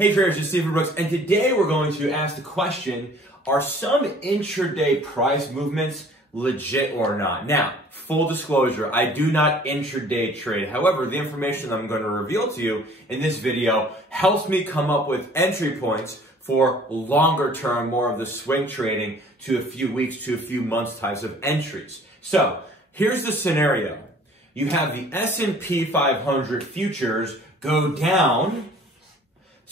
Hey traders, it's Stephen Brooks, and today we're going to ask the question, are some intraday price movements legit or not? Now, full disclosure, I do not intraday trade. However, the information I'm going to reveal to you in this video helps me come up with entry points for longer term, more of the swing trading to a few weeks to a few months types of entries. So, here's the scenario. You have the S&P 500 futures go down.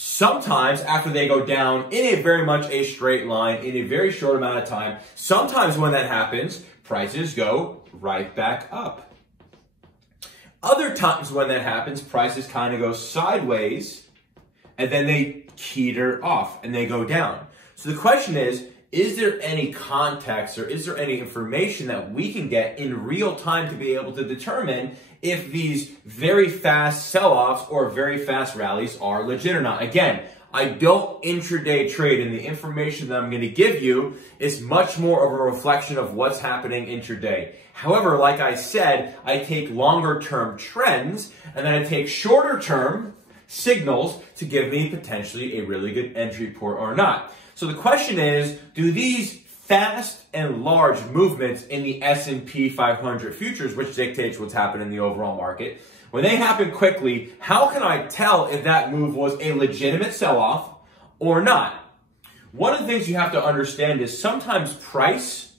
Sometimes after they go down in a very much a straight line in a very short amount of time, sometimes when that happens, prices go right back up. Other times when that happens, prices kind of go sideways and then they teeter off and they go down. So the question is there any context or is there any information that we can get in real time to be able to determine if these very fast sell-offs or very fast rallies are legit or not? Again, I don't intraday trade, and the information that I'm going to give you is much more of a reflection of what's happening intraday. However, like I said, I take longer term trends and then I take shorter term signals to give me potentially a really good entry point or not. So the question is, do these fast and large movements in the S&P 500 futures, which dictates what's happening in the overall market, when they happen quickly, how can I tell if that move was a legitimate sell-off or not? One of the things you have to understand is sometimes price,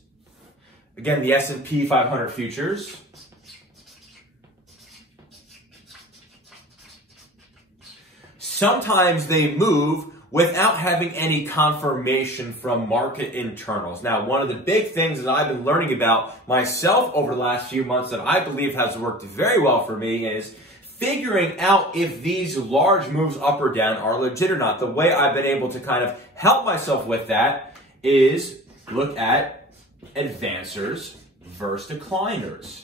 again, the S&P 500 futures, sometimes they move without having any confirmation from market internals. Now, one of the big things that I've been learning about myself over the last few months that I believe has worked very well for me is figuring out if these large moves up or down are legit or not. The way I've been able to kind of help myself with that is look at advancers versus decliners.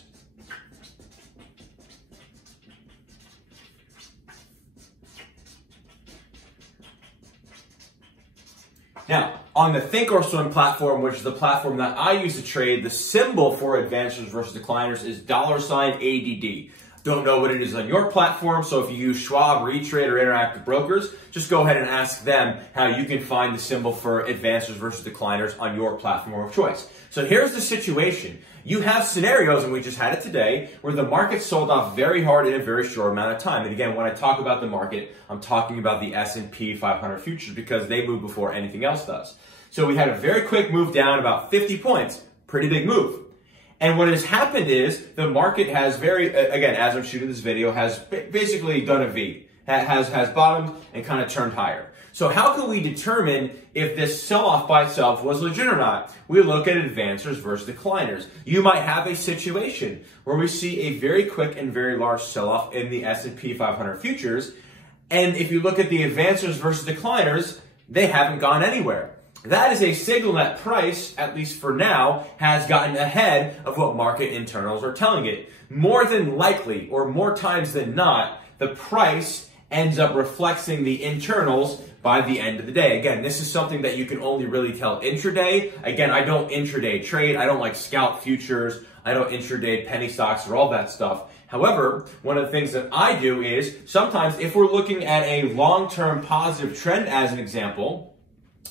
Now, on the Think or Swim platform, which is the platform that I use to trade, the symbol for advancers versus decliners is $ADD. Don't know what it is on your platform, so if you use Schwab or E-Trade or Interactive Brokers, just go ahead and ask them how you can find the symbol for advancers versus decliners on your platform of choice. So here's the situation. You have scenarios, and we just had it today, where the market sold off very hard in a very short amount of time. And again, when I talk about the market, I'm talking about the S&P 500 futures because they move before anything else does. So we had a very quick move down, about 50 points, pretty big move. And what has happened is the market has again, as I'm shooting this video, has basically done a V, has bottomed and kind of turned higher. So how can we determine if this sell-off by itself was legit or not? We look at advancers versus decliners. You might have a situation where we see a very quick and very large sell-off in the S&P 500 futures. And if you look at the advancers versus decliners, they haven't gone anywhere. That is a signal that price, at least for now, has gotten ahead of what market internals are telling it. More than likely, or more times than not, the price ends up reflecting the internals by the end of the day. Again, this is something that you can only really tell intraday. Again, I don't intraday trade. I don't like scalp futures. I don't intraday penny stocks or all that stuff. However, one of the things that I do is sometimes if we're looking at a long-term positive trend as an example,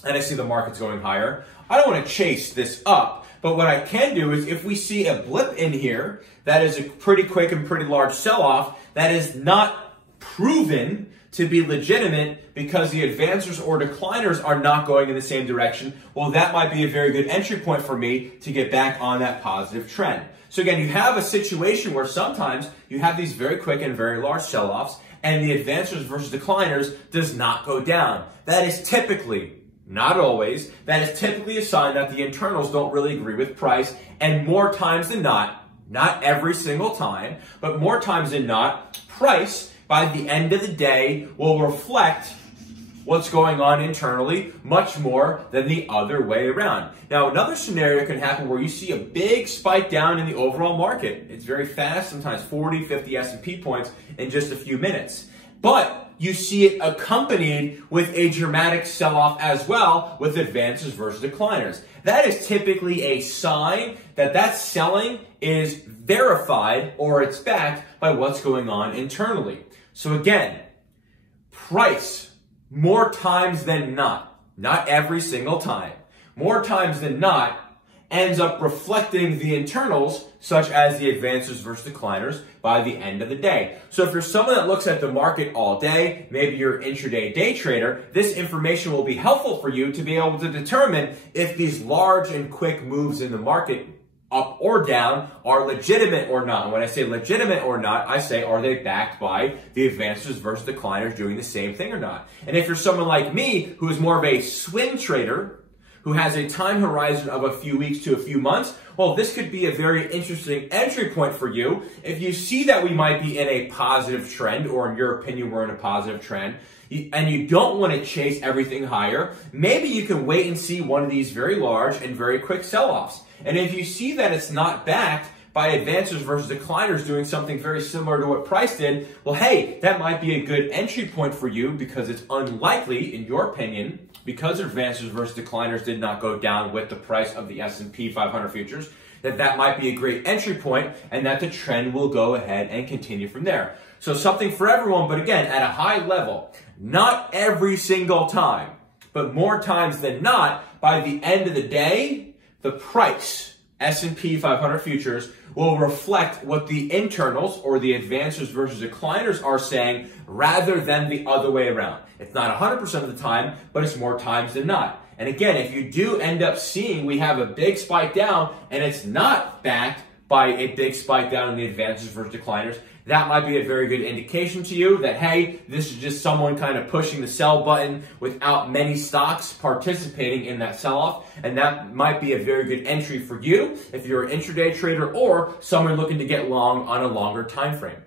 and I see the market's going higher, I don't want to chase this up. But what I can do is if we see a blip in here that is a pretty quick and pretty large sell-off that is not proven to be legitimate because the advancers or decliners are not going in the same direction, well, that might be a very good entry point for me to get back on that positive trend. So again, you have a situation where sometimes you have these very quick and very large sell-offs and the advancers versus decliners does not go down. That is typically, not always, that is typically a sign that the internals don't really agree with price, and more times than not every single time, but more times than not, price by the end of the day will reflect what's going on internally much more than the other way around. Now, another scenario can happen where you see a big spike down in the overall market. It's very fast, sometimes 40, 50 S&P points in just a few minutes. But you see it accompanied with a dramatic sell-off as well with advancers versus decliners. That is typically a sign that that selling is verified or it's backed by what's going on internally. So again, price more times than not every single time, more times than not, ends up reflecting the internals, such as the advancers versus decliners, by the end of the day. So if you're someone that looks at the market all day, maybe you're an intraday day trader, this information will be helpful for you to be able to determine if these large and quick moves in the market, up or down, are legitimate or not. And when I say legitimate or not, I say, are they backed by the advancers versus decliners doing the same thing or not? And if you're someone like me, who is more of a swing trader, who has a time horizon of a few weeks to a few months, well, this could be a very interesting entry point for you. If you see that we might be in a positive trend, or in your opinion, we're in a positive trend, and you don't want to chase everything higher, maybe you can wait and see one of these very large and very quick sell-offs. And if you see that it's not backed by advancers versus decliners doing something very similar to what price did, well, hey, that might be a good entry point for you, because it's unlikely, in your opinion, because advancers versus decliners did not go down with the price of the S&P 500 futures, that might be a great entry point, and that the trend will go ahead and continue from there. So something for everyone, but again, at a high level, not every single time, but more times than not, by the end of the day, the price, S&P 500 futures, will reflect what the internals, or the advancers versus decliners, are saying, rather than the other way around. It's not 100% of the time, but it's more times than not. And again, if you do end up seeing we have a big spike down and it's not backed by a big spike down in the advancers versus decliners, that might be a very good indication to you that, hey, this is just someone kind of pushing the sell button without many stocks participating in that sell-off. And that might be a very good entry for you if you're an intraday trader or someone looking to get long on a longer time frame.